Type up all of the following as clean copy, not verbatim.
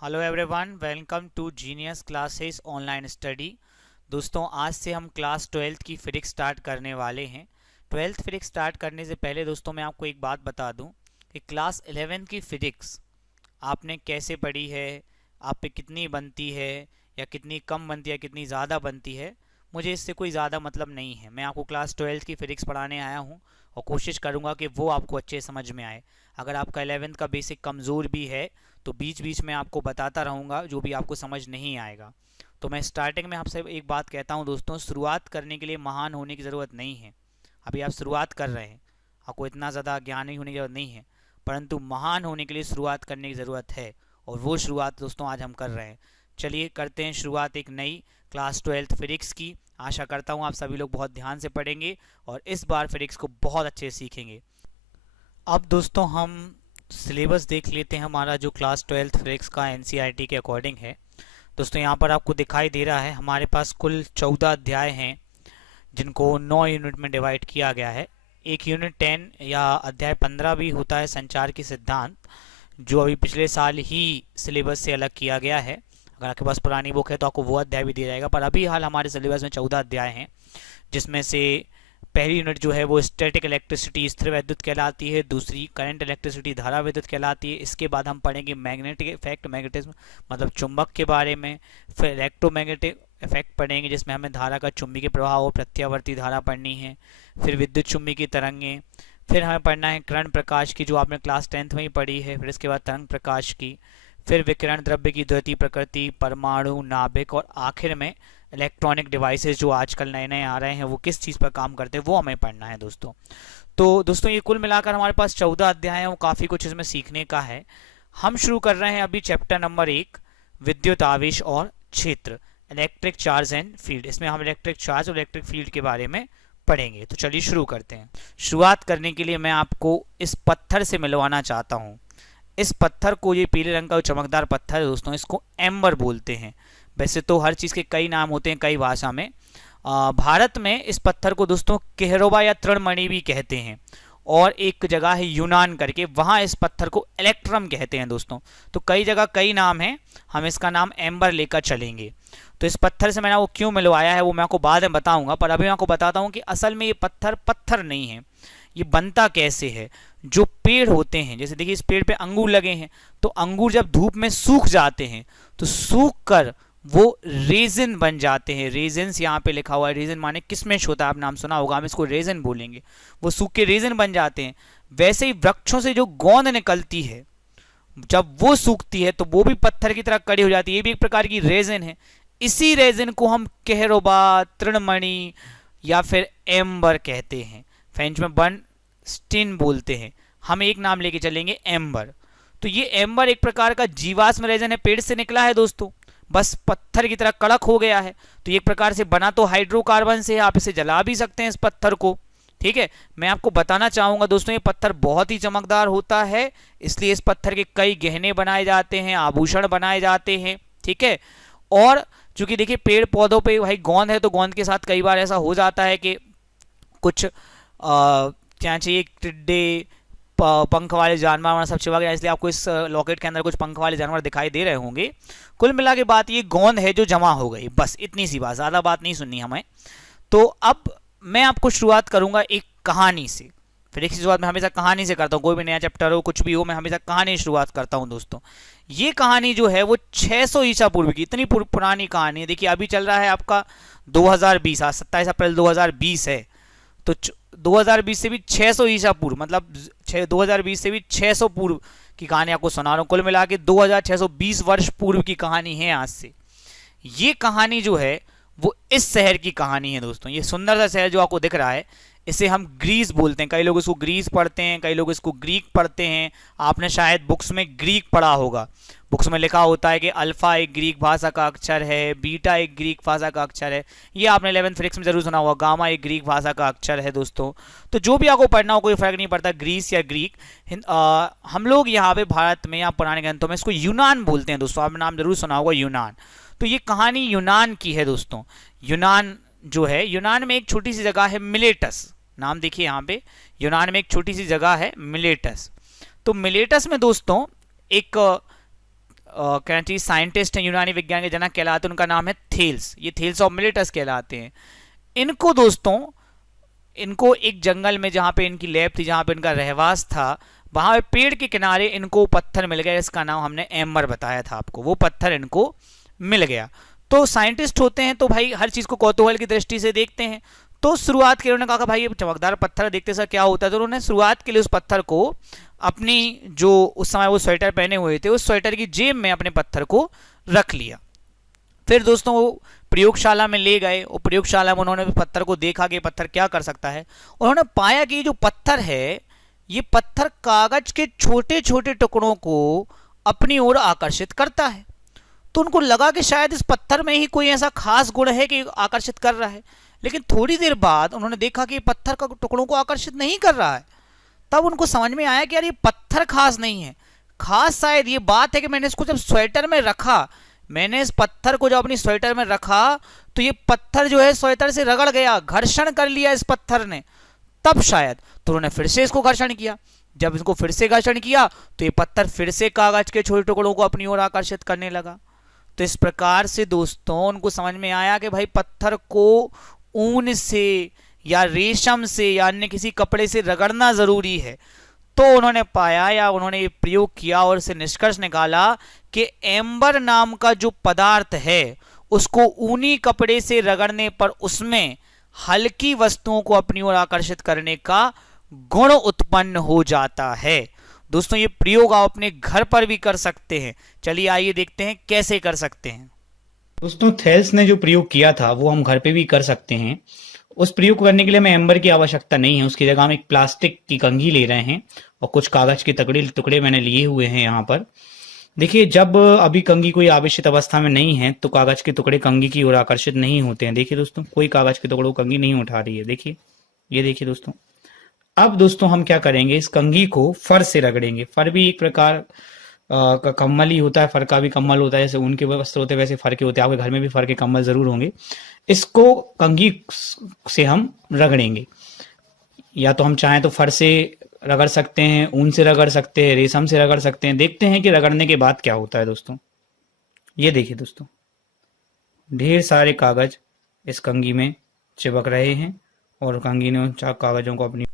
Hello everyone, welcome to genius classes online study. दोस्तों, आज से हम क्लास 12th की फिजिक्स स्टार्ट करने वाले हैं। 12th फिजिक्स स्टार्ट करने से पहले दोस्तों मैं आपको एक बात बता दूं कि क्लास 11th की फिजिक्स आपने कैसे पढ़ी है, आप पे कितनी बनती है या कितनी कम बनती है, कितनी ज़्यादा बनती है, मुझे इससे कोई ज़्यादा मतलब नहीं है। मैं आपको क्लास 12th की फिजिक्स पढ़ाने आया हूँ और कोशिश करूँगा कि वो आपको अच्छे समझ में आए। अगर आपका 11th का बेसिक कमज़ोर भी है तो बीच बीच में आपको बताता रहूँगा जो भी आपको समझ नहीं आएगा। तो मैं स्टार्टिंग में आपसे एक बात कहता हूँ दोस्तों, शुरुआत करने के लिए महान होने की ज़रूरत नहीं है। अभी आप शुरुआत कर रहे हैं, आपको इतना ज़्यादा ज्ञानी होने की ज़रूरत नहीं है, परंतु महान होने के लिए शुरुआत करने की ज़रूरत है और वो शुरुआत दोस्तों आज हम कर रहे हैं। चलिए करते हैं शुरुआत एक नई क्लास 12th फिजिक्स की। आशा करता हूँ आप सभी लोग बहुत ध्यान से पढ़ेंगे और इस बार फिजिक्स को बहुत अच्छे से सीखेंगे। अब दोस्तों हम सिलेबस देख लेते हैं हमारा जो क्लास 12th फिजिक्स का एनसीईआरटी के अकॉर्डिंग है। दोस्तों यहाँ पर आपको दिखाई दे रहा है हमारे पास कुल 14 अध्याय हैं जिनको 9 यूनिट में डिवाइड किया गया है। एक यूनिट 10 या अध्याय 15 भी होता है, संचार की सिद्धांत, जो अभी पिछले साल ही सिलेबस से अलग किया गया है। अगर आपके पास पुरानी बुक है तो आपको वो अध्याय भी दिया जाएगा, पर अभी हाल हमारे सिलेबस में 14 अध्याय हैं, जिसमें से पहली यूनिट जो है वो स्टैटिक इलेक्ट्रिसिटी स्थिर विद्युत कहलाती है, दूसरी करंट इलेक्ट्रिसिटी धारा विद्युत कहलाती है। इसके बाद हम पढ़ेंगे मैग्नेटिक इफेक्ट, मैग्नेटिज्म मतलब चुंबक के बारे में। फिर इलेक्ट्रोमैग्नेटिक इफेक्ट पढ़ेंगे जिसमें हमें धारा का चुंबकीय प्रवाह और प्रत्यावर्ती धारा पढ़नी है। फिर विद्युत चुंबकीय तरंगें। फिर हमें पढ़ना है किरण प्रकाश की, जो आपने क्लास 10th में ही पढ़ी है। फिर इसके बाद तरंग प्रकाश की, फिर विकिरण द्रव्य की द्वितीय प्रकृति, परमाणु, नाभिक, और आखिर में इलेक्ट्रॉनिक डिवाइसेस जो आजकल नए नए आ रहे हैं वो किस चीज़ पर काम करते हैं वो हमें पढ़ना है दोस्तों। तो दोस्तों ये कुल मिलाकर हमारे पास 14 अध्याय हैं, वो काफ़ी कुछ इसमें सीखने का है। हम शुरू कर रहे हैं अभी चैप्टर नंबर 1, विद्युत आवेश और क्षेत्र, इलेक्ट्रिक चार्ज एंड फील्ड। इसमें हम इलेक्ट्रिक चार्ज और इलेक्ट्रिक फील्ड के बारे में पढ़ेंगे। तो चलिए शुरू करते हैं। शुरुआत करने के लिए मैं आपको इस पत्थर से मिलवाना चाहता हूँ। इस पत्थर को, ये पीले रंग का चमकदार पत्थर है दोस्तों, इसको एम्बर बोलते हैं। वैसे तो हर चीज़ के कई नाम होते हैं कई भाषा में। भारत में इस पत्थर को दोस्तों केहरोबा या तृणमणि भी कहते हैं, और एक जगह है यूनान करके, वहाँ इस पत्थर को इलेक्ट्रम कहते हैं दोस्तों। तो कई जगह कई नाम हैं, हम इसका नाम एम्बर लेकर चलेंगे। तो इस पत्थर से मैंने वो क्यों मिलवाया है वो मैं आपको बाद में बताऊंगा, पर अभी मैं आपको बताता हूँ कि असल में ये पत्थर पत्थर नहीं है, ये बनता कैसे है। जो पेड़ होते हैं, जैसे देखिए इस पेड़ पे अंगूर लगे हैं, तो अंगूर जब धूप में सूख जाते हैं तो सूख कर वो रेजिन बन जाते हैं। रेजिन्स यहाँ पे लिखा हुआ है, रेजिन माने किशमिश होता है, आप नाम सुना होगा, हम इसको रेजिन बोलेंगे। वो सूख के रेजिन बन जाते हैं। वैसे ही वृक्षों से जो गोंद निकलती है, जब वो सूखती है तो वो भी पत्थर की तरह कड़ी हो जाती है, ये भी एक प्रकार की रेजिन है। इसी रेजिन को हम केहरोबा, तृणमणि या फिर एम्बर कहते हैं। फ्रेंच में बर्न स्टिन बोलते हैं, हम एक नाम लेके चलेंगे एम्बर। तो ये एम्बर एक प्रकार का जीवाश्म रेजिन है, पेड़ से निकला है दोस्तों, बस पत्थर की तरह कड़क हो गया है। तो एक प्रकार से बना तो हाइड्रोकार्बन से, आप इसे जला भी सकते हैं इस पत्थर को। ठीक है, मैं आपको बताना चाहूंगा दोस्तों, ये पत्थर बहुत ही चमकदार होता है, इसलिए इस पत्थर के कई गहने बनाए जाते हैं, आभूषण बनाए जाते हैं। ठीक है, और चूंकि देखिए पेड़ पौधों पे भाई गोंद है, तो गोंद के साथ कई बार ऐसा हो जाता है कि कुछ क्या चाहिए, टिड्डे, पंख वाले जानवर सब चिपक गया, इसलिए आपको इस लॉकेट के अंदर कुछ पंख वाले जानवर दिखाई दे रहे होंगे। कुल मिला के बात ये गोंद है जो जमा हो गई, बस इतनी सी बात, ज़्यादा बात नहीं सुननी हमें। तो अब मैं आपको शुरुआत करूंगा एक कहानी से। फिजिक्स की शुरुआत मैं हमेशा कहानी से करता हूँ, कोई भी नया चैप्टर हो कुछ भी हो, मैं हमेशा कहानी से शुरुआत करता हूँ दोस्तों। ये कहानी जो है वो 600 ईसा पूर्व की, इतनी पुरानी कहानी है। देखिए अभी चल रहा है आपका 2020, आज 27 अप्रैल 2020 है, तो 2020 से भी 600 ईसा पूर्व, मतलब 2020 से भी 600 पूर्व की कहानी आपको सुना रहा हूँ। कुल मिला के 2620 वर्ष पूर्व की कहानी है आज से। ये कहानी जो है वो इस शहर की कहानी है दोस्तों। ये सुंदर सा शहर जो आपको दिख रहा है, इसे हम ग्रीस बोलते हैं। कई लोग इसको ग्रीस पढ़ते हैं, कई लोग इसको ग्रीक पढ़ते हैं। आपने शायद बुक्स में ग्रीक पढ़ा होगा, बुक्स में लिखा होता है कि अल्फा एक ग्रीक भाषा का अक्षर है, बीटा एक ग्रीक भाषा का अक्षर है। ये आपने 11th फिजिक्स में जरूर सुना होगा, गामा एक ग्रीक भाषा का अक्षर है दोस्तों। तो जो भी आपको पढ़ना हो कोई फर्क नहीं पड़ता, ग्रीस या ग्रीक। हम लोग यहाँ पे भारत में या पुराने ग्रंथों में इसको यूनान बोलते हैं दोस्तों, आपने नाम जरूर सुना होगा यूनान। तो ये कहानी यूनान की है दोस्तों। यूनान जो है, यूनान में एक छोटी सी जगह है मिलेटस, नाम देखिए यहाँ पे, यूनान में एक छोटी सी जगह है मिलेटस। तो मिलेटस में दोस्तों एक कहना चाहिए साइंटिस्ट हैं, यूनानी विज्ञान के जनक कहलाते हैं, उनका नाम है थेल्स। ये थेल्स ऑफ मिलेटस कहलाते हैं। इनको दोस्तों, इनको एक जंगल में जहाँ पे इनकी लैब थी, जहाँ पे इनका रहवास था, वहाँ पे पेड़ के किनारे इनको पत्थर मिल गया, इसका नाम हमने एम्बर बताया था आपको। वो पत्थर इनको मिल गया। तो साइंटिस्ट होते हैं तो भाई हर चीज़ को कौतूहल की दृष्टि से देखते हैं। तो शुरुआत के लिए उन्होंने कहा भाई ये चमकदार पत्थर देखते सर क्या होता है। तो उन्होंने शुरुआत के लिए उस पत्थर को अपनी, जो उस समय वो स्वेटर पहने हुए थे, उस स्वेटर की जेब में अपने पत्थर को रख लिया। फिर दोस्तों वो प्रयोगशाला में ले गए और प्रयोगशाला में उन्होंने पत्थर को देखा कि पत्थर क्या कर सकता है। उन्होंने पाया कि जो पत्थर है, ये पत्थर कागज के छोटे छोटे टुकड़ों को अपनी ओर आकर्षित करता है। तो उनको लगा कि शायद इस पत्थर में ही कोई ऐसा खास गुण है कि आकर्षित कर रहा है। लेकिन थोड़ी देर बाद उन्होंने देखा कि पत्थर का टुकड़ों को आकर्षित नहीं कर रहा है। तब उनको समझ में आया कि यार ये पत्थर खास नहीं है, खास शायद ये बात है कि मैंने इसको जब स्वेटर में रखा, मैंने इस पत्थर को जब अपनी स्वेटर में रखा, तो ये पत्थर जो है स्वेटर से रगड़ गया, घर्षण कर लिया इस पत्थर ने, तब शायद। तो उन्होंने फिर से इसको घर्षण किया। जब इसको फिर से घर्षण किया तो ये पत्थर फिर से कागज के छोटे टुकड़ों को अपनी ओर आकर्षित करने लगा। तो इस प्रकार से दोस्तों उनको समझ में आया कि भाई पत्थर को ऊन से या रेशम से या अन्य किसी कपड़े से रगड़ना जरूरी है। तो उन्होंने पाया या उन्होंने ये प्रयोग किया और इससे निष्कर्ष निकाला कि एम्बर नाम का जो पदार्थ है, उसको ऊनी कपड़े से रगड़ने पर उसमें हल्की वस्तुओं को अपनी ओर आकर्षित करने का गुण उत्पन्न हो जाता है। दोस्तों ये प्रयोग आप अपने घर पर भी कर सकते हैं। चलिए आइए देखते हैं कैसे कर सकते हैं। दोस्तों थेल्स ने जो प्रयोग किया था वो हम घर पे भी कर सकते हैं। उस प्रयोग को करने के लिए हमें एम्बर की आवश्यकता नहीं है। उसकी जगह हम एक प्लास्टिक की कंघी ले रहे हैं और कुछ कागज के टुकड़े मैंने लिए हुए हैं यहाँ पर। देखिए जब अभी कंघी कोई आवेशित अवस्था में नहीं है तो कागज के टुकड़े कंघी की ओर आकर्षित नहीं होते हैं। देखिए दोस्तों कोई कागज के टुकड़ों को कंघी नहीं उठा रही है। देखिए, ये देखिए दोस्तों। अब दोस्तों हम क्या करेंगे, इस कंघी को फर से रगड़ेंगे। फर भी एक प्रकार का कम्बल ही होता है, फर का भी कम्बल होता है। जैसे ऊन के वस्त्र होते हैं वैसे फर के होते हैं। आपके घर में भी फर के कम्बल जरूर होंगे। इसको कंघी से हम रगड़ेंगे। या तो हम चाहें तो फर से रगड़ सकते हैं, ऊन से रगड़ सकते हैं, रेशम से रगड़ सकते हैं। देखते हैं कि रगड़ने के बाद क्या होता है दोस्तों। ये देखिए दोस्तों, ढेर सारे कागज इस कंघी में चिपक रहे हैं और कंघी ने उन कागजों को अपनी।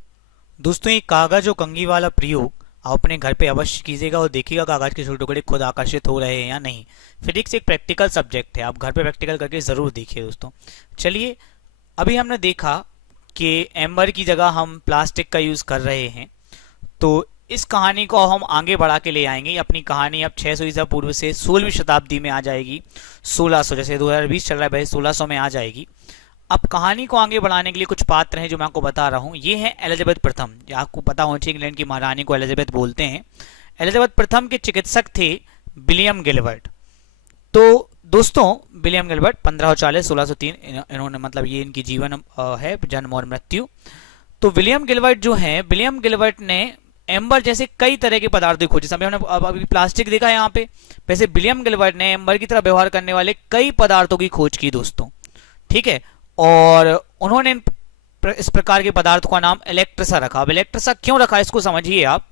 दोस्तों ये कागज और कंघी वाला प्रयोग आप अपने घर पे अवश्य कीजिएगा और देखिएगा कागज के छोटे टुकड़े खुद आकर्षित हो रहे हैं या नहीं। फिजिक्स एक प्रैक्टिकल सब्जेक्ट है, आप घर पे प्रैक्टिकल करके ज़रूर देखिए दोस्तों। चलिए अभी हमने देखा कि एम्बर की जगह हम प्लास्टिक का यूज़ कर रहे हैं। तो इस कहानी को हम आगे बढ़ा के ले आएंगे। अपनी कहानी अब 600 ईसा पूर्व से 16वीं शताब्दी में आ जाएगी। 1600, जैसे 2020 चल रहा है भाई, 1600 में आ जाएगी। अब कहानी को आगे बढ़ाने के लिए कुछ पात्र हैं जो मैं आपको बता रहा हूँ। ये है एलिजाबेथ प्रथम। आपको पता होना चाहिए इंग्लैंड की महारानी को एलिजाबेथ बोलते हैं। एलिजाबेथ प्रथम के चिकित्सक थे विलियम गिलबर्ट। तो दोस्तों विलियम गिलबर्ट 1540 1603 इन्होंने, मतलब ये इनकी जीवन है, जन्म और मृत्यु। तो विलियम गिलबर्ट जो है, विलियम गिलबर्ट ने एम्बर जैसे कई तरह के पदार्थों की खोज। जैसे हमने अभी प्लास्टिक देखा यहाँ पे, वैसे विलियम गिलबर्ट ने एम्बर की तरह व्यवहार करने वाले कई पदार्थों की खोज की दोस्तों। ठीक है, और उन्होंने इस प्रकार के पदार्थ का नाम इलेक्ट्रसा रखा। अब इलेक्ट्रसा क्यों रखा इसको समझिए आप।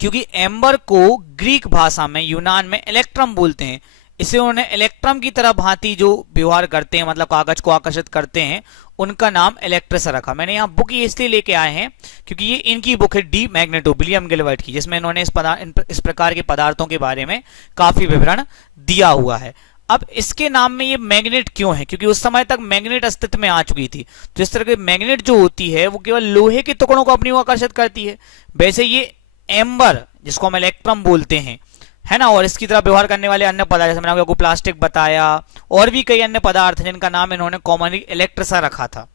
क्योंकि एम्बर को ग्रीक भाषा में, यूनान में इलेक्ट्रम बोलते हैं। इसे उन्होंने इलेक्ट्रम की तरह भांति जो व्यवहार करते हैं, मतलब कागज को आकर्षित करते हैं, उनका नाम इलेक्ट्रसा रखा। मैंने यहाँ बुक ये इसलिए लेके आए हैं क्योंकि ये इनकी बुक है डी मैग्नेटो, विलियम गिलबर्ट की, जिसमें इन्होंने इस प्रकार के पदार्थों के बारे में काफी विवरण दिया हुआ है। अब इसके नाम में ये मैग्नेट क्यों है, क्योंकि उस समय तक मैग्नेट अस्तित्व में आ चुकी थी। तो इस तरह के मैग्नेट जो होती है वो केवल लोहे के टुकड़ों को अपनी ओर आकर्षित करती है। वैसे ये एम्बर, जिसको हम इलेक्ट्रम बोलते हैं, है ना, और इसकी तरह व्यवहार करने वाले अन्य पदार्थ, जैसे मैंने आपको प्लास्टिक बताया, और भी कई अन्य पदार्थ हैं जिनका नाम इन्होंने कॉमनली इलेक्ट्रसा रखा था।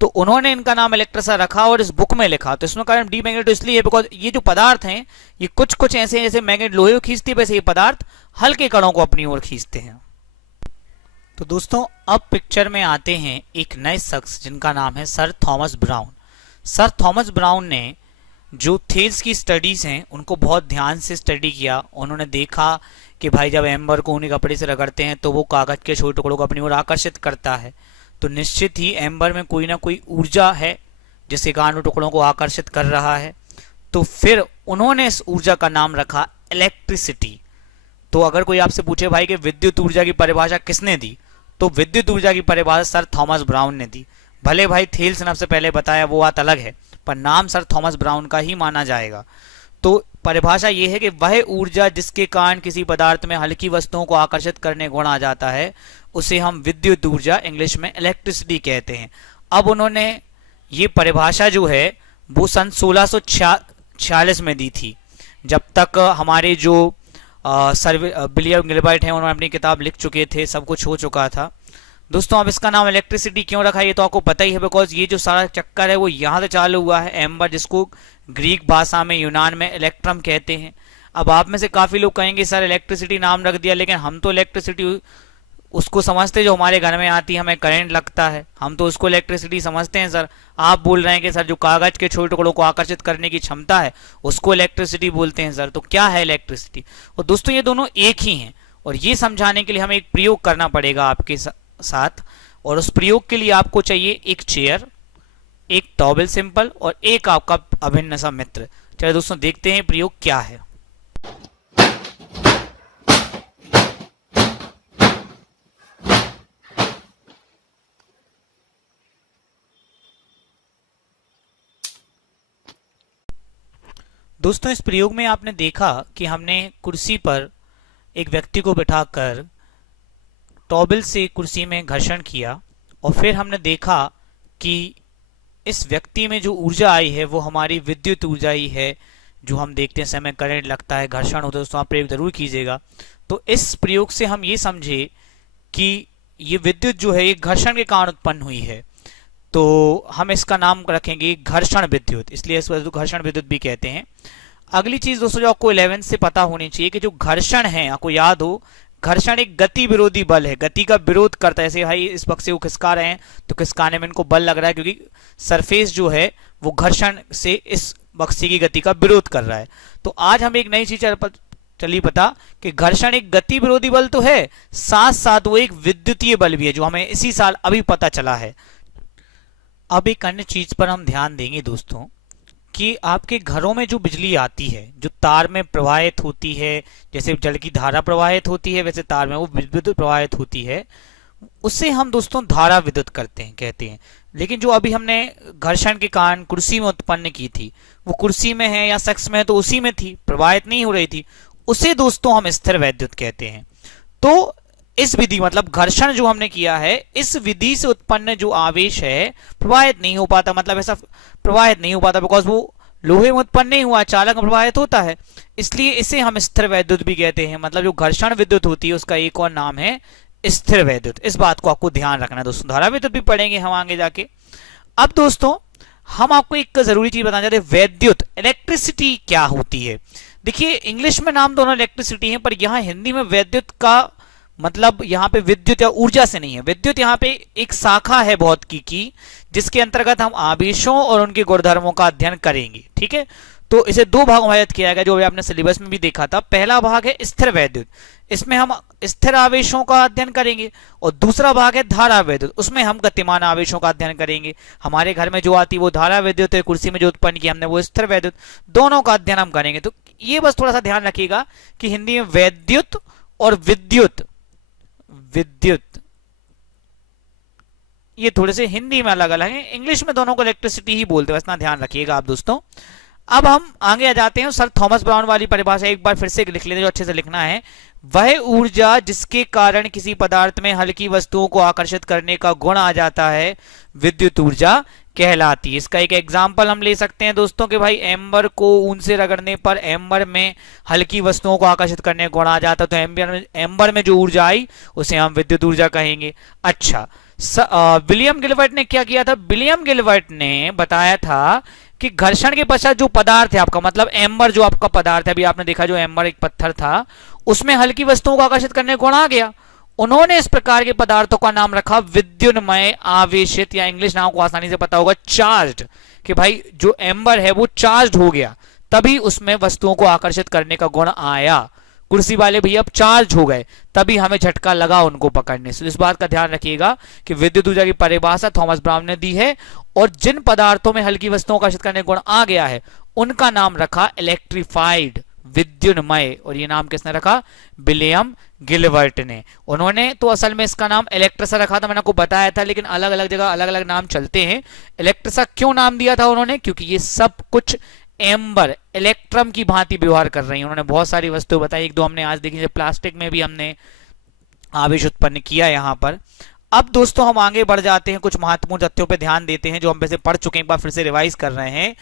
तो उन्होंने इनका नाम इलेक्ट्रसा रखा और इस बुक में लिखा। तो इसमें कारण डी मैग्नेटो इसलिए है बिकॉज ये जो पदार्थ हैं ये कुछ कुछ ऐसे हैं, जैसे मैग्नेट लोहे को खींचती है वैसे ये पदार्थ हल्के कणों को अपनी ओर खींचते हैं। तो दोस्तों अब पिक्चर में आते हैं एक नए शख्स जिनका नाम है sir Thomas brown. Sir Thomas brown ने जो थेल्स की स्टडीज हैं उनको बहुत ध्यान से स्टडी किया। उन्होंने देखा कि भाई जब एम्बर को ऊनी कपड़े से रगड़ते हैं तो वो कागज के छोटे टुकड़ों को अपनी ओर आकर्षित करता है। तो निश्चित ही एम्बर में कोई ना कोई ऊर्जा है जिसके कारण वो टुकड़ों को आकर्षित कर रहा है। तो फिर उन्होंने इस ऊर्जा का नाम रखा इलेक्ट्रिसिटी। तो अगर कोई आपसे पूछे भाई कि विद्युत ऊर्जा की परिभाषा किसने दी, तो विद्युत ऊर्जा की परिभाषा सर थॉमस ब्राउन ने दी। भले भाई थेल्स ने सबसे पहले बताया, वो बात अलग है, पर नाम सर थॉमस ब्राउन का ही माना जाएगा। तो परिभाषा ये है कि वह ऊर्जा जिसके कारण किसी पदार्थ में हल्की वस्तुओं को आकर्षित करने गुण आ जाता है, उसे हम विद्युत ऊर्जा, इंग्लिश में इलेक्ट्रिसिटी कहते हैं। अब उन्होंने ये परिभाषा जो है वो सन 1646 में दी थी। जब तक हमारे जो सर विलियम गिलबर्ट हैं, उन्होंने अपनी किताब लिख चुके थे, सब कुछ हो चुका था। दोस्तों अब इसका नाम इलेक्ट्रिसिटी क्यों रखा है ये तो आपको पता ही है, बिकॉज ये जो सारा चक्कर है वो यहाँ से चालू हुआ है। एम्बर, जिसको ग्रीक भाषा में, यूनान में इलेक्ट्रम कहते हैं। अब आप में से काफी लोग कहेंगे सर इलेक्ट्रिसिटी नाम रख दिया, लेकिन हम तो इलेक्ट्रिसिटी उसको समझते जो हमारे घर में आती है, हमें करंट लगता है, हम तो उसको इलेक्ट्रिसिटी समझते हैं सर। आप बोल रहे हैं कि सर जो कागज के छोटे टुकड़ों को आकर्षित करने की क्षमता है उसको इलेक्ट्रिसिटी बोलते हैं सर। तो क्या है इलेक्ट्रिसिटी? और दोस्तों ये दोनों एक ही हैं, और ये समझाने के लिए हमें एक प्रयोग करना पड़ेगा आपके साथ। और उस प्रयोग के लिए आपको चाहिए एक चेयर, एक टॉवेल सिंपल, और एक आपका अभिन्न सा मित्र। चलिए दोस्तों देखते हैं प्रयोग क्या है। दोस्तों इस प्रयोग में आपने देखा कि हमने कुर्सी पर एक व्यक्ति को बिठाकर टॉवेल से कुर्सी में घर्षण किया, और फिर हमने देखा कि इस व्यक्ति में जो ऊर्जा आई है वो हमारी विद्युत ऊर्जा ही है, जो हम देखते हैं समय करंट लगता है, घर्षण होता है। दोस्तों आप प्रयोग जरूर कीजिएगा। तो इस प्रयोग से हम ये समझे कि ये विद्युत जो है ये घर्षण के कारण उत्पन्न हुई है, तो हम इसका नाम रखेंगे घर्षण विद्युत, इसलिए इस वजह घर्षण विद्युत भी कहते हैं। अगली चीज दोस्तों जो आपको 11th से पता होनी चाहिए कि जो घर्षण है, आपको याद हो, घर्षण एक गति विरोधी बल है, गति का विरोध करता है। जैसे भाई इस बक्से को खिसका रहे हैं तो खिसकाने में इनको बल लग रहा है, क्योंकि सरफेस जो है वो घर्षण से इस बक्से की गति का विरोध कर रहा है। तो आज हम एक नई चीज चली पता कि घर्षण एक गति विरोधी बल तो है, साथ साथ वो एक विद्युतीय बल भी है, जो हमें इसी साल अभी पता चला है। अब एक अन्य चीज पर हम ध्यान देंगे दोस्तों कि आपके घरों में जो बिजली आती है, जो तार में प्रवाहित होती है, जैसे जल की धारा प्रवाहित होती है वैसे तार में वो विद्युत प्रवाहित होती है, उससे हम दोस्तों धारा विद्युत कहते हैं। लेकिन जो अभी हमने घर्षण के कारण कुर्सी में उत्पन्न की थी, वो कुर्सी में है या शख्स में है तो उसी में थी, प्रवाहित नहीं हो रही थी, उसे दोस्तों हम स्थिर वैद्युत कहते हैं। तो इस विधि मतलब घर्षण जो हमने किया है, इस विधि से उत्पन्न जो आवेश है प्रवाहित नहीं हो पाता, मतलब ऐसा प्रवाहित नहीं हो पाता, बिकॉज वो लोहे में उत्पन्न नहीं हुआ, चालक में प्रवाहित होता है, इसलिए इसे हम स्थिर वैद्युत भी कहते हैं। मतलब जो घर्षण विद्युत होती है उसका एक और नाम है स्थिर वैद्युत। इस बात को आपको ध्यान रखना है दोस्तों। धारा विद्युत भी पढ़ेंगे हम आगे जाके। अब दोस्तों हम आपको एक जरूरी चीज बताना चाहते हैं, वैद्युत इलेक्ट्रिसिटी क्या होती है। देखिए इंग्लिश में नाम दोनों इलेक्ट्रिसिटी है, पर यहाँ हिंदी में वैद्युत का मतलब यहाँ पे विद्युत या ऊर्जा से नहीं है। विद्युत यहाँ पे एक शाखा है बहुत की जिसके अंतर्गत हम आवेशों और उनके गुणधर्मों का अध्ययन करेंगे। ठीक है, तो इसे दो भागों में विभाजित किया गया, जो अभी आपने सिलेबस में भी देखा था। पहला भाग है स्थिर वैद्युत, इसमें हम स्थिर आवेशों का अध्ययन करेंगे, और दूसरा भाग है धारा वैद्युत, उसमें हम गतिमान आवेशों का अध्ययन करेंगे। हमारे घर में जो आती वो धारा वैद्युत है, कुर्सी में जो उत्पन्न किया हमने वो स्थिर वैद्युत, दोनों का अध्ययन हम करेंगे। तो ये बस थोड़ा सा ध्यान रखिएगा कि हिंदी में वैद्युत और विद्युत ये थोड़े से हिंदी में अलग अलग है, इंग्लिश में दोनों को इलेक्ट्रिसिटी ही बोलते हैं, इतना ध्यान रखिएगा आप दोस्तों। अब हम आगे आ जाते हैं। सर थॉमस ब्राउन वाली परिभाषा एक बार फिर से लिख लेते हैं, जो अच्छे से लिखना है। वह ऊर्जा जिसके कारण किसी पदार्थ में हल्की वस्तुओं को आकर्षित करने का गुण आ जाता है, विद्युत ऊर्जा कहलाती है। इसका एक एग्जांपल हम ले सकते हैं दोस्तों कि भाई एम्बर को ऊन से रगड़ने पर एम्बर में हल्की वस्तुओं को आकर्षित करने का गुण आ जाता है, तो एम्बर में जो ऊर्जा आई उसे हम विद्युत ऊर्जा कहेंगे। अच्छा, विलियम गिलबर्ट ने क्या किया था? विलियम गिलबर्ट ने बताया था कि घर्षण के पश्चात जो पदार्थ है आपका, मतलब एम्बर जो आपका पदार्थ है, अभी आपने देखा जो एम्बर एक पत्थर था, उसमें हल्की वस्तुओं को आकर्षित करने का गुण आ गया। उन्होंने इस प्रकार के पदार्थों का नाम रखा विद्युन्मय आवेशित, या इंग्लिश नाम को आसानी से पता होगा चार्ज्ड, कि भाई जो एम्बर है वो चार्ज्ड हो गया, तभी उसमें वस्तुओं को आकर्षित करने का गुण आया। कुर्सी वाले भैया अब चार्ज हो गए, तभी हमें झटका लगा उनको पकड़ने से। इस बात का ध्यान रखिएगा कि विद्युत ऊर्जा की परिभाषा थॉमस ब्राउन ने दी है, और जिन पदार्थों में हल्की वस्तुओं का आकर्षित करने का गुण आ गया है उनका नाम रखा इलेक्ट्रिफाइड विद्युन्मय, और ये नाम किसने रखा? विलियम गिलबर्ट ने। उन्होंने तो असल में इसका नाम इलेक्ट्रिसा रखा था, मैंने आपको बताया था, लेकिन अलग अलग जगह अलग अलग नाम चलते हैं। इलेक्ट्रिसा क्यों नाम दिया था उन्होंने? क्योंकि ये सब कुछ एम्बर इलेक्ट्रम की भांति व्यवहार कर रही है। उन्होंने बहुत सारी वस्तुएं बताई, एक दो हमने आज देखी, प्लास्टिक में भी हमने आवेश उत्पन्न किया यहाँ पर। अब दोस्तों हम आगे बढ़ जाते हैं, कुछ महत्वपूर्ण तथ्यों पे ध्यान देते हैं जो हम वैसे पढ़ चुके हैं, एक बार फिर से रिवाइज कर रहे हैं।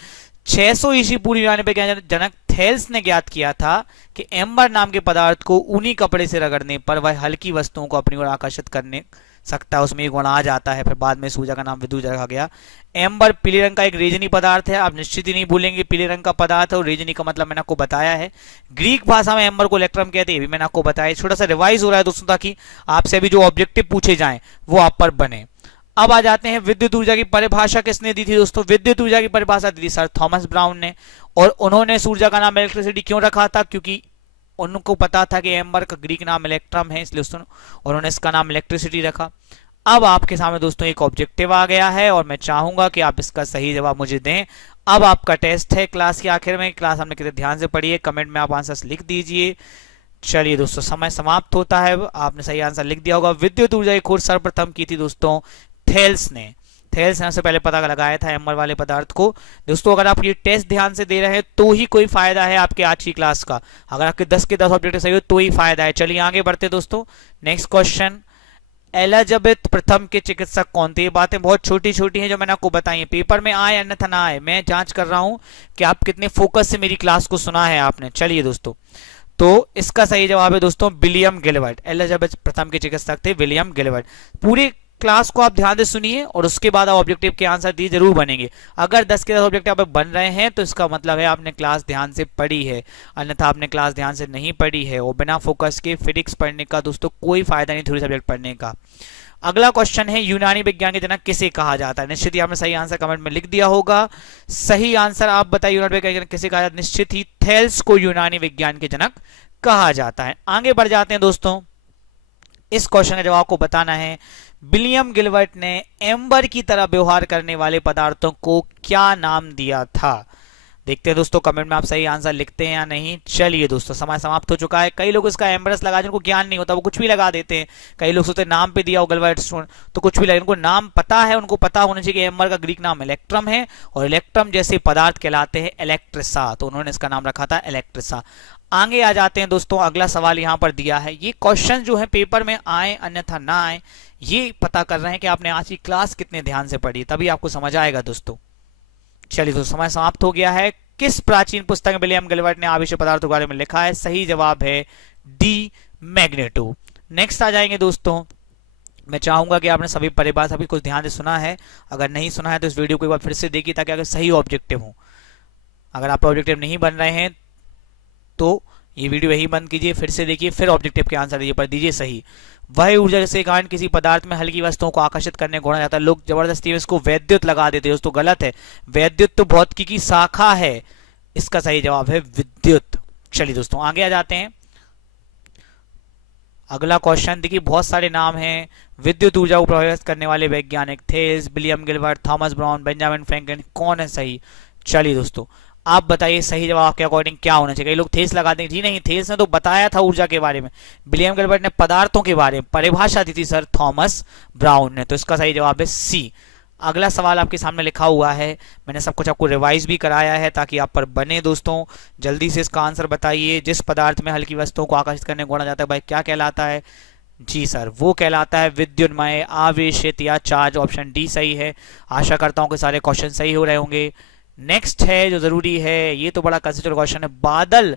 600 ईस्वी पूर्व यूनानी वैज्ञानिक जनक थेल्स ने ज्ञात किया था कि एम्बर नाम के पदार्थ को ऊनी कपड़े से रगड़ने पर वह हल्की वस्तुओं को अपनी ओर आकर्षित करने सकता है, उसमें एक गुण आ जाता है। फिर बाद में सूजा का नाम विद्युत रखा गया। एम्बर पीले रंग का एक रेजनी पदार्थ है, आप निश्चित ही नहीं भूलेंगे पीले रंग का पदार्थ है, और रेजनी का मतलब मैंने आपको बताया है। ग्रीक भाषा में एम्बर को इलेक्ट्रम कहते हैं, ये भी मैंने आपको बताया। छोटा सा रिवाइज हो रहा है दोस्तों, ताकि आपसे अभी जो ऑब्जेक्टिव पूछे जाएं वो आप पर बने। अब आ जाते हैं, विद्युत ऊर्जा की परिभाषा किसने दी थी दोस्तों? विद्युत ऊर्जा की परिभाषा दी थी सर थॉमस ब्राउन ने। और उन्होंने इस ऊर्जा का नाम इलेक्ट्रिसिटी क्यों रखा था? क्योंकि उनको पता था कि एम्बर का ग्रीक नाम इलेक्ट्रम है, इसलिए उन्होंने इसका नाम इलेक्ट्रिसिटी रखा। अब आपके सामने दोस्तों एक ऑब्जेक्टिव आ गया है, और मैं चाहूंगा कि आप इसका सही जवाब मुझे दें। अब आपका टेस्ट है क्लास के आखिर में। क्लास हमने कितने ध्यान से पढ़ी है, कमेंट में आप आंसर्स लिख दीजिए। चलिए दोस्तों, समय समाप्त होता है, आपने सही आंसर लिख दिया होगा। विद्युत ऊर्जा की खोज सर्वप्रथम की थी दोस्तों थेल्स ने। थेल्स ने सबसे पहले पता लगाया था एम्बर वाले पदार्थ को। दोस्तों अगर आप ये टेस्ट ध्यान से दे रहे हैं तो ही कोई फायदा है आपके आज की क्लास का, अगर आपके 10 के 10 ऑब्जेक्टिव सही हो तो ही फायदा है। चलिए आगे बढ़ते दोस्तों। नेक्स्ट क्वेश्चन, एलिजाबेथ प्रथम के चिकित्सक कौन थे? ये बातें बहुत छोटी छोटी हैं जो मैंने आपको बताई है, पेपर में आए अन्यथा ना आए, मैं जांच कर रहा हूं कि आप कितने फोकस से मेरी क्लास को सुना है आपने। चलिए दोस्तों, तो इसका सही जवाब है दोस्तों विलियम गिलबर्ट। एलिजाबेथ प्रथम के चिकित्सक थे विलियम गिलबर्ट। पूरी क्लास को आप ध्यान से सुनिए और उसके बाद आप ऑब्जेक्टिव के आंसर दिए जरूर बनेंगे। अगर 10 के 10 ऑब्जेक्टिव आप बन रहे हैं तो इसका मतलब है आपने क्लास ध्यान से पढ़ी है, अन्यथा आपने क्लास ध्यान से नहीं पढ़ी है। और बिना फोकस के फिजिक्स पढ़ने का दोस्तों कोई फायदा नहीं, थ्योरी सब्जेक्ट पढ़ने का। अगला क्वेश्चन है, यूनानी विज्ञान के जनक किसे कहा जाता है? निश्चित ही आपने सही आंसर कमेंट में लिख दिया होगा। सही आंसर आप बताइए, यूनानी विज्ञान के जनक किसे कहा जाता है? निश्चित ही थेल्स को यूनानी विज्ञान के जनक कहा जाता है। आगे बढ़ जाते हैं दोस्तों, इस क्वेश्चन का जवाब को बताना है। विलियम गिलबर्ट ने एम्बर की तरह व्यवहार करने वाले पदार्थों को क्या नाम दिया था? देखते हैं दोस्तों कमेंट में आप सही आंसर लिखते हैं या नहीं। चलिए दोस्तों, समय समाप्त हो चुका है। कई लोग इसका एम्बरस लगा, जिनको ज्ञान नहीं होता वो कुछ भी लगा देते हैं। कई लोग सोचते नाम पे दिया हो गिलबर्ट स्टोन तो कुछ भी लगा, उनको नाम पता है, उनको पता होना चाहिए कि एम्बर का ग्रीक नाम इलेक्ट्रम है और इलेक्ट्रम जैसे पदार्थ कहलाते हैं इलेक्ट्रिसा, तो उन्होंने इसका नाम रखा था इलेक्ट्रिसा। आगे आ जाते हैं दोस्तों, अगला सवाल यहां पर दिया है। ये क्वेश्चन जो है पेपर में आए अन्यथा ना आए, ये पता कर रहे हैं कि आपने आज की क्लास कितने ध्यान से पढ़ी, तभी आपको समझ आएगा दोस्तों। चलिए दोस्तों, समय समाप्त हो गया है। किस प्राचीन पुस्तक में विलियम गिलबर्ट ने आवेश पदार्थों के बारे में लिखा है? सही जवाब है डी मैग्नेटो। नेक्स्ट आ जाएंगे दोस्तों, मैं चाहूंगा कि आपने सभी परिभाषा सभी कुछ ध्यान से सुना है। अगर नहीं सुना है तो इस वीडियो को एक बार फिर से देखिए, ताकि अगर सही ऑब्जेक्टिव हो। अगर आप ऑब्जेक्टिव नहीं बन रहे हैं तो ये वीडियो यही बंद कीजिए, फिर से देखिए, फिर ऑब्जेक्टिव के आंसर दीजिए, पर दीजिए सही। वह ऊर्जा जिसके कारण किसी पदार्थ में हल्की वस्तुओं को आकर्षित करने गुणा जाता है। लोग जबरदस्ती में इसको वैद्युत लगा देते हैं दोस्तों, गलत है। वैद्युत तो भौतिकी की शाखा है, इसका सही जवाब है विद्युत। चलिए दोस्तों आगे आ जाते हैं। अगला क्वेश्चन देखिए, बहुत सारे नाम हैं। विद्युत ऊर्जा को प्रभावित करने वाले वैज्ञानिक Thales, William Gilbert, Thomas brown, Benjamin Franklin, कौन है सही? चलिए दोस्तों आप बताइए सही जवाब के अकॉर्डिंग क्या होना चाहिए। कई लोग थेल्स लगा देंगे, जी नहीं, थेल्स ने तो बताया था ऊर्जा के बारे में, विलियम गिलबर्ट ने पदार्थों के बारे में परिभाषा दी थी सर थॉमस ब्राउन ने, तो इसका सही जवाब है सी। अगला सवाल आपके सामने लिखा हुआ है, मैंने सब कुछ आपको रिवाइज भी कराया है ताकि आप पर बने दोस्तों। जल्दी से इसका आंसर बताइए। जिस पदार्थ में हल्की वस्तुओं को आकर्षित करने गुणा जाता है भाई क्या कहलाता है? जी सर, वो कहलाता है विद्युन्मय, आवेशित या चार्ज। ऑप्शन डी सही है। आशा करता हूं कि सारे क्वेश्चन सही हो रहे होंगे। नेक्स्ट है जो जरूरी है, ये तो बड़ा कंसिडर क्वेश्चन है, बादल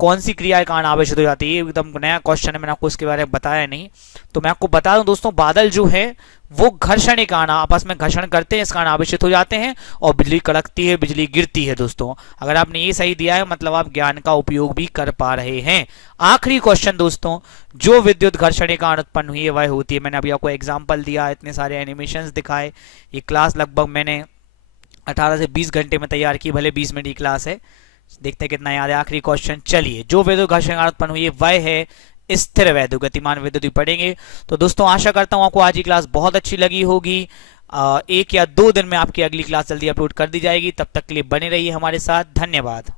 कौन सी क्रिया के कारण आवेशित हो जाती है? ये एकदम नया क्वेश्चन है, मैंने आपको इसके बारे में बताया नहीं, तो मैं आपको बता दूं दोस्तों, बादल जो है वो घर्षण के कारण आपस में घर्षण करते हैं, इस कारण आवेशित हो जाते हैं और बिजली कड़कती है, बिजली गिरती है दोस्तों। अगर आपने ये सही दिया है मतलब आप ज्ञान का उपयोग भी कर पा रहे हैं। आखिरी क्वेश्चन दोस्तों, जो विद्युत घर्षण के कारण उत्पन्न हुई है वह होती है, मैंने अभी आपको एग्जाम्पल दिया, इतने सारे एनिमेशन दिखाए। ये क्लास लगभग मैंने 18 से 20 घंटे में तैयार की, भले 20 मिनट की क्लास है, देखते हैं कितना याद है। आखिरी क्वेश्चन, चलिए, जो विद्युत घर्षण कारण उत्पन्न हुई है वह है स्थिर वैद्युत, गतिमान विद्युत भी पढ़ेंगे। तो दोस्तों आशा करता हूं आपको आज की क्लास बहुत अच्छी लगी होगी। 1 या 2 दिन में आपकी अगली क्लास जल्दी अपलोड कर दी जाएगी। तब तक के लिए बने रहिए हमारे साथ। धन्यवाद।